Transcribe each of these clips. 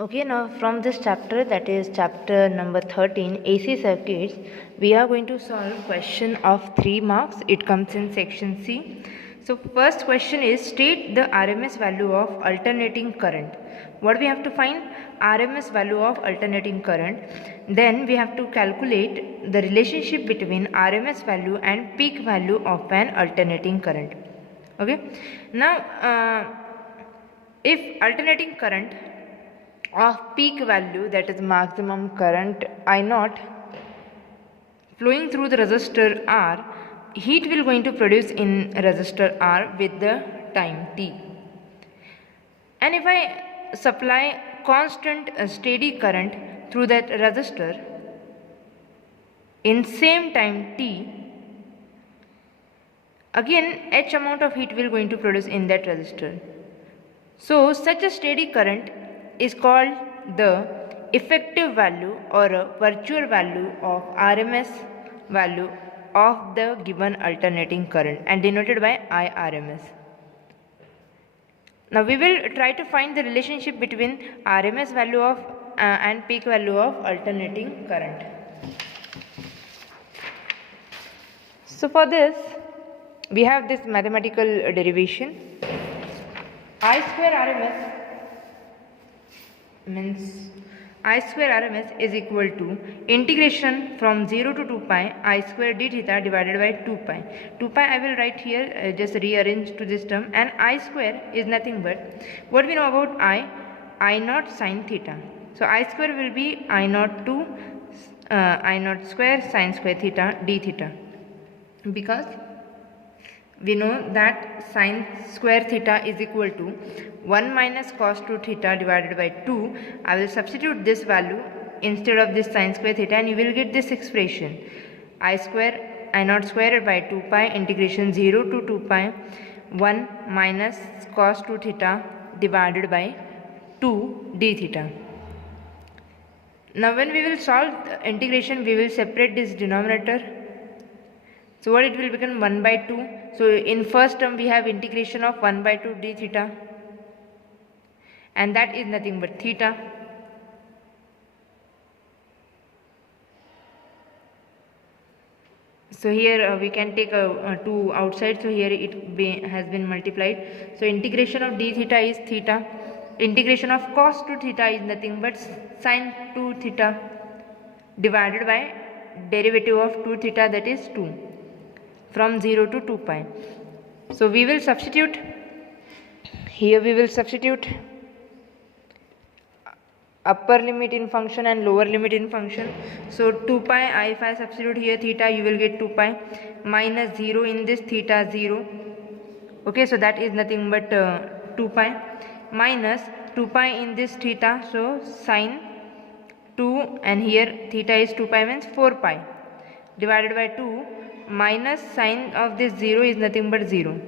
Okay, now from this chapter, that is chapter number 13, AC circuits, we are going to solve question of 3 marks. It comes in section C. So first question is, state the RMS value of alternating current. What we have to find? RMS value of alternating current. Then we have to calculate the relationship between RMS value and peak value of an alternating current. Okay. Now, if alternating current of peak value, that is maximum current I naught, flowing through the resistor R, heat will going to produce in resistor R with the time T. And if I supply constant steady current through that resistor in same time T, again H amount of heat will going to produce in that resistor. So such a steady current is called the effective value or a virtual value of RMS value of the given alternating current and denoted by IRMS. Now we will try to find the relationship between RMS value of and peak value of alternating current. So for this we have this mathematical derivation. I square RMS means I square RMS is equal to integration from 0 to 2 pi I square d theta divided by 2 pi. 2 pi I will write here, just rearrange to this term, and I square is nothing but what we know about I naught sine theta. So I square will be I naught to I naught square sine square theta d theta, because we know that sine square theta is equal to 1 minus cos 2 theta divided by 2. I will substitute this value instead of this sine square theta and you will get this expression I square I naught squared by 2 pi integration 0 to 2 pi 1 minus cos 2 theta divided by 2 d theta. Now when we will solve the integration, we will separate this denominator. So what it will become 1 by 2. So in first term we have integration of 1 by 2 d theta, and that is nothing but theta. So here we can take 2 outside, so here it has been multiplied. So integration of d theta is theta. Integration of cos 2 theta is nothing but sin 2 theta divided by derivative of 2 theta, that is 2, from 0 to 2 pi. So we will substitute here, we will substitute upper limit in function and lower limit in function. So 2 pi, if I substitute here theta, you will get 2 pi minus 0 in this theta 0. Okay, so that is nothing but 2 pi minus 2 pi in this theta, so sine 2, and here theta is 2 pi means 4 pi divided by 2 minus sine of this 0 is nothing but 0,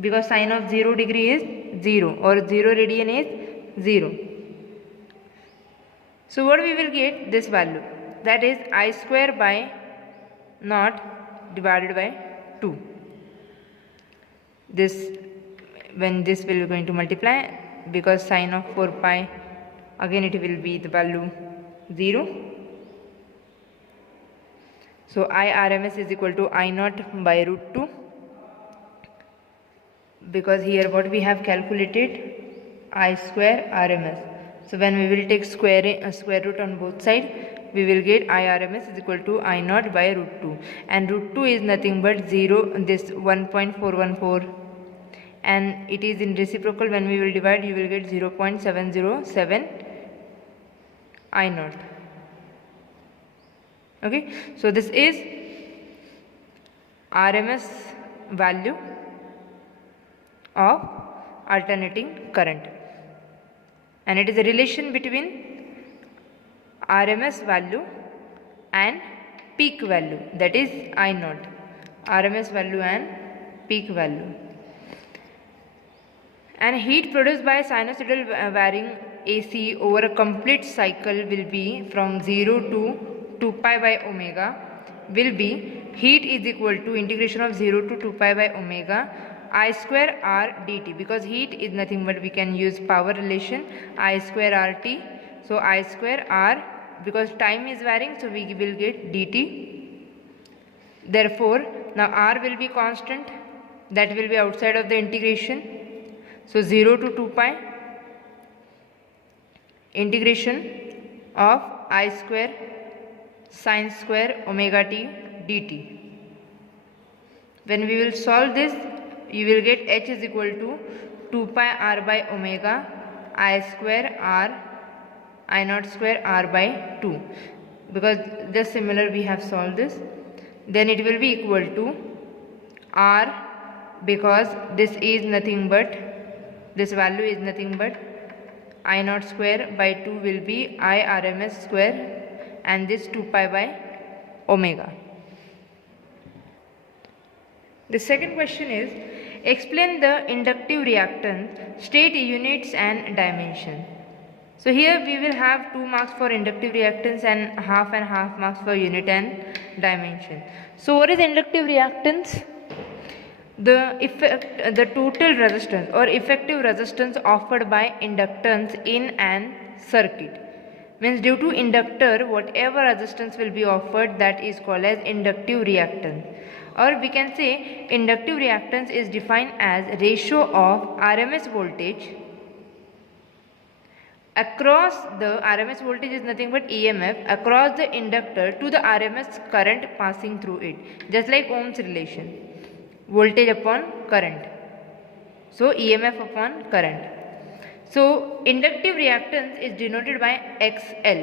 because sine of 0 degree is 0 or 0 radian is 0. So what we will get? This value, that is I square by naught divided by 2. This, when this will be going to multiply, because sine of 4 pi, again it will be the value 0. So IRMS is equal to I naught by root 2, because here what we have calculated I square RMS. So when we will take square root on both sides, we will get IRMS is equal to I naught by root 2, and root 2 is nothing but 0, this 1.414, and it is in reciprocal. When we will divide, you will get 0.707 I naught. Okay, so this is RMS value of alternating current, and it is a relation between RMS value and peak value, that is I naught, RMS value and peak value. And heat produced by sinusoidal varying AC over a complete cycle will be from 0 to 2 pi by omega will be heat is equal to integration of 0 to 2 pi by omega I square R dt, because heat is nothing but we can use power relation, I square RT. So I square R, because time is varying, so we will get dt. Therefore, now R will be constant, that will be outside of the integration. So 0 to 2 pi integration of I square sin square omega t dt. When we will solve this, you will get h is equal to 2 pi r by omega I square r I naught square r by 2, because just similar we have solved this. Then it will be equal to r, because this is nothing but, this value is nothing but I naught square by 2 will be I RMS square, and this 2 pi by omega. The second question is, explain the inductive reactance, state units and dimension. So here we will have 2 marks for inductive reactance and half marks for unit and dimension. So what is inductive reactance? The total resistance or effective resistance offered by inductance in an circuit. Means due to inductor, whatever resistance will be offered, that is called as inductive reactance. Or we can say inductive reactance is defined as ratio of RMS voltage across the RMS voltage is nothing but EMF across the inductor to the RMS current passing through it, just like Ohm's relation, voltage upon current. So EMF upon current. So inductive reactance is denoted by XL.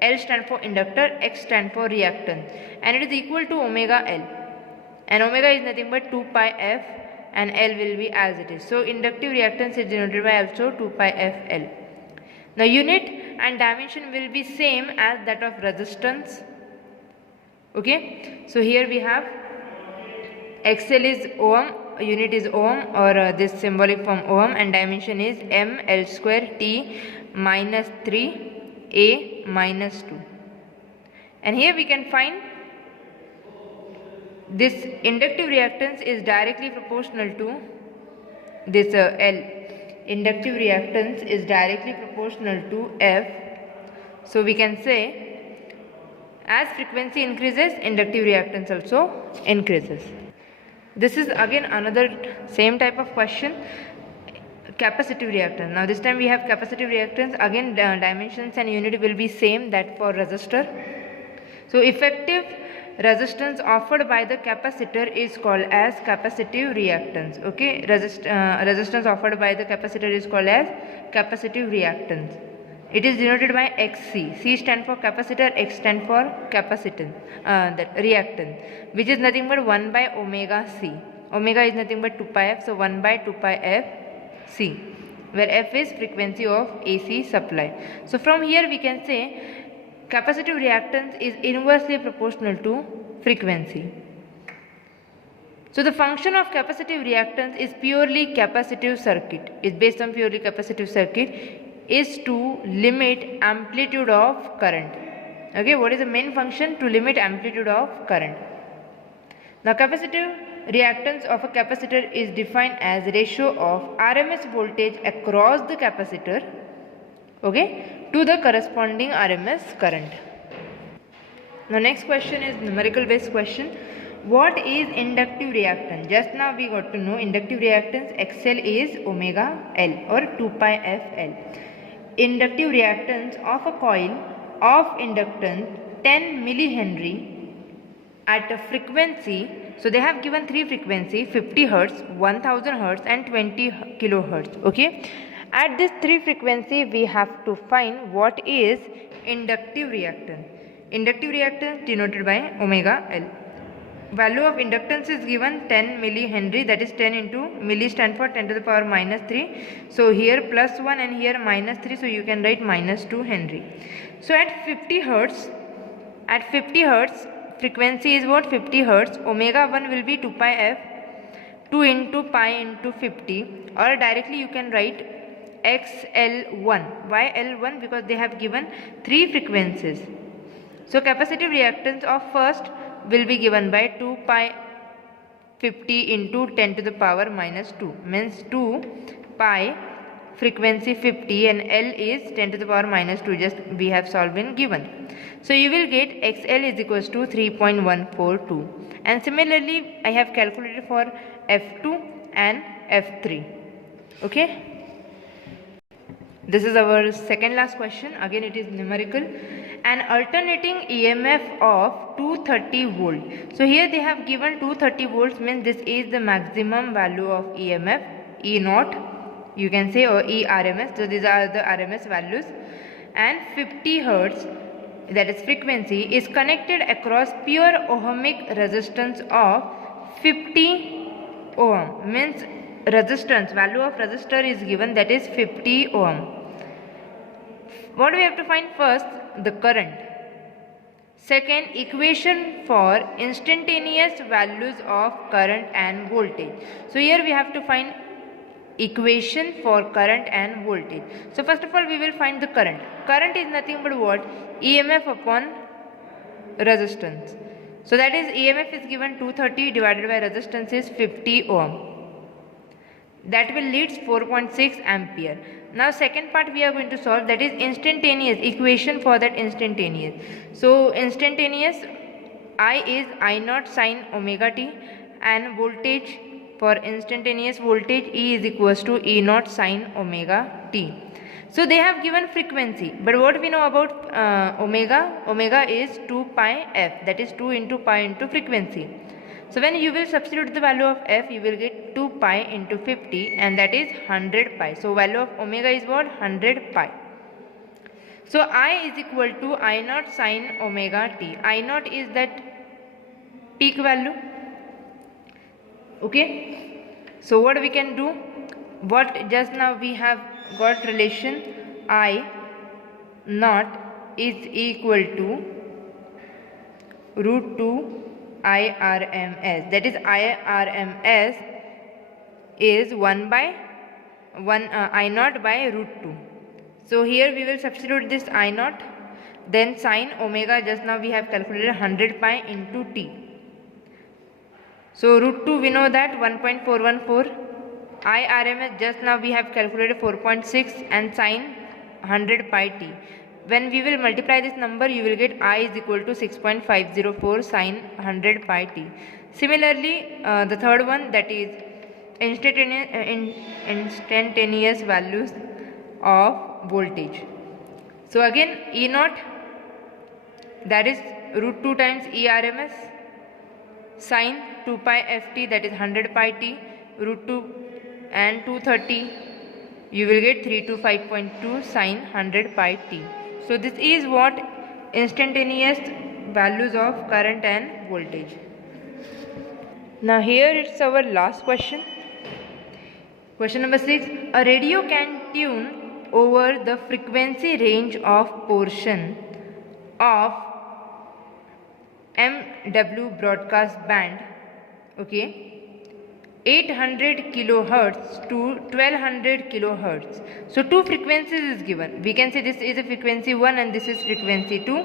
L stand for inductor, X stand for reactance, and it is equal to omega L. And omega is nothing but 2 pi f, and L will be as it is. So inductive reactance is denoted by also 2 pi f L. Now unit and dimension will be same as that of resistance. Okay, so here we have XL is ohm, unit is ohm, or this symbolic form ohm, and dimension is m L square T minus 3 A minus 2. And here we can find this inductive reactance is directly proportional to this L. Inductive reactance is directly proportional to F. So we can say as frequency increases, inductive reactance also increases. This is again another same type of question, capacitive reactance. Now this time we have capacitive reactance, again dimensions and unit will be same that for resistor. So effective resistance offered by the capacitor is called as capacitive reactance. Okay, resistance offered by the capacitor is called as capacitive reactance. It is denoted by XC. C stand for capacitor, X stand for capacitance, that reactance, which is nothing but 1 by omega C. Omega is nothing but 2 pi f, so 1 by 2 pi f C, where f is frequency of AC supply. So from here we can say capacitive reactance is inversely proportional to frequency. So the function of capacitive reactance is purely capacitive circuit, is based on purely capacitive circuit, is to limit amplitude of current. Okay, what is the main function? To limit amplitude of current. Now capacitive reactance of a capacitor is defined as ratio of RMS voltage across the capacitor, okay, to the corresponding RMS current. Now next question is numerical based question. What is inductive reactance? Just now we got to know inductive reactance XL is omega L or 2 pi f L. Inductive reactance of a coil of inductance 10 millihenry at a frequency. So they have given 3 frequency, 50 Hz, 1000 Hz and 20 kilohertz. Okay. At this 3 frequency we have to find what is inductive reactance. Inductive reactance denoted by omega L. Value of inductance is given 10 millihenry, that is 10 into milli stand for 10 to the power minus 3. So here plus 1 and here minus 3, so you can write minus 2 Henry. So at 50 Hertz, frequency is what? 50 Hertz. Omega 1 will be 2 pi f, 2 into pi into 50, or directly you can write XL1. Why L1? Because they have given 3 frequencies. So capacitive reactance of first will be given by 2 pi 50 into 10 to the power minus 2 means 2 pi frequency 50 and L is 10 to the power minus 2, just we have solved in given. So you will get XL is equals to 3.142, and similarly I have calculated for F2 and F3. Okay, this is our second last question. Again it is numerical. An alternating EMF of 230 volt. So here they have given 230 volts means this is the maximum value of EMF, E naught you can say, or E RMS. So these are the RMS values, and 50 hertz, that is frequency, is connected across pure ohmic resistance of 50 ohm means resistance, value of resistor is given, that is 50 ohm. What we have to find? First, the current. Second, equation for instantaneous values of current and voltage. So here we have to find equation for current and voltage. So first of all we will find the current. Current is nothing but what? EMF upon resistance. So that is EMF is given 230 divided by resistance is 50 ohm. That will leads 4.6 ampere. Now second part we are going to solve, that is instantaneous, equation for that instantaneous. So instantaneous, I is I naught sine omega t, and voltage for instantaneous voltage E is equals to E naught sine omega t. So they have given frequency, but what we know about omega? Omega is 2 pi f, that is 2 into pi into frequency. So when you will substitute the value of f, you will get 2 pi into 50, and that is 100 pi. So value of omega is what? 100 pi. So I is equal to I naught sine omega t. I naught is that peak value. Okay. So what we can do? What just now we have got relation I naught is equal to root 2 IRMS, that is IRMS is 1 by 1 I naught by root 2. So here we will substitute this I naught, then sine omega just now we have calculated 100 pi into t. So root 2 we know that 1.414, IRMS just now we have calculated 4.6, and sine 100 pi t. When we will multiply this number, you will get I is equal to 6.504 sine 100 pi t. Similarly, the third one, that is instantaneous values of voltage. So again E naught, that is root 2 times ERMS, sine 2 pi ft, that is 100 pi t, root 2 and 230, you will get 325.2 sine 100 pi t. So this is what instantaneous values of current and voltage. Now here it's our last question. Question number 6. A radio can tune over the frequency range of portion of MW broadcast band, okay, 800 kilohertz to 1200 kilohertz. So two frequencies is given. We can say this is a frequency 1 and this is frequency 2.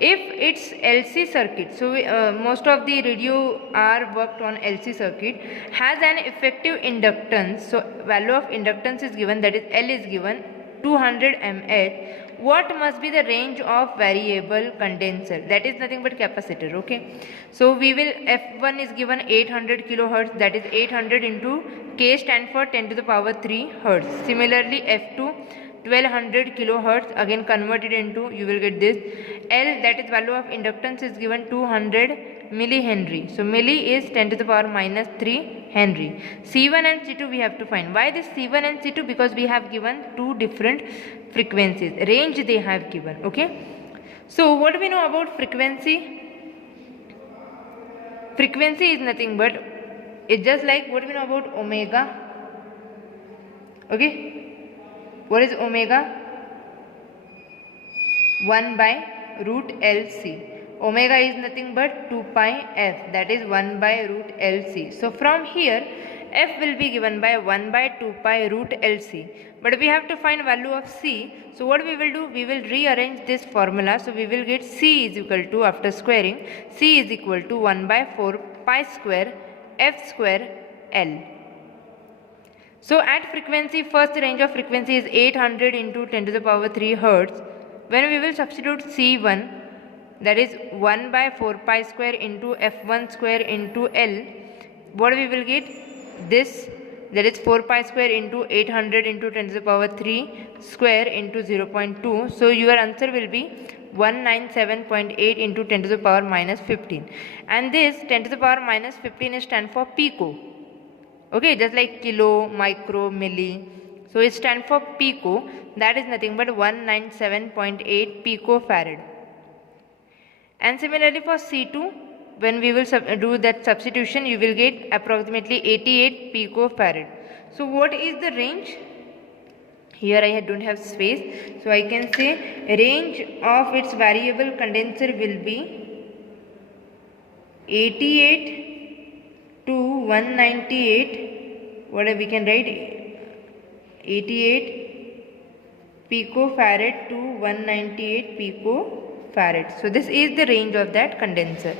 If it's LC circuit, so most of the radio are worked on LC circuit, has an effective inductance. So value of inductance is given, that is L is given 200 mH. What must be the range of variable condenser? That is nothing but capacitor. Okay, so we will, F1 is given 800 kilohertz, that is 800 into K stand for 10 to the power 3 hertz. Similarly F2 1200 kilohertz, again converted into, you will get this L, that is value of inductance is given 200 millihenry. So milli is 10 to the power minus 3 Henry. C1 and C2 we have to find. Why this C1 and C2? Because we have given two different frequencies, range they have given. Okay, so what do we know about frequency? Frequency is nothing but, it's just like what we know about omega. Okay, what is omega? 1 by root LC. Omega is nothing but 2 pi f, that is 1 by root LC. So from here f will be given by 1 by 2 pi root LC. But we have to find value of c. So what we will do, we will rearrange this formula. So we will get c is equal to, after squaring, c is equal to 1 by 4 pi square f square L. So at frequency, first range of frequency is 800 into 10 to the power 3 Hertz. When we will substitute C1, that is 1 by 4 pi square into f1 square into L, what we will get? This, that is 4 pi square into 800 into 10 to the power 3 square into 0.2. So your answer will be 197.8 into 10 to the power minus 15. And this 10 to the power minus 15 is stand for pico. Okay, just like kilo, micro, milli. So it stands for pico. That is nothing but 197.8 picofarad. And similarly for C2, when we will do that substitution, you will get approximately 88 picofarad. So what is the range? Here I don't have space. So I can say range of its variable condenser will be 88 to 198, what we can write, 88 picofarad to 198 picofarad. So this is the range of that condenser.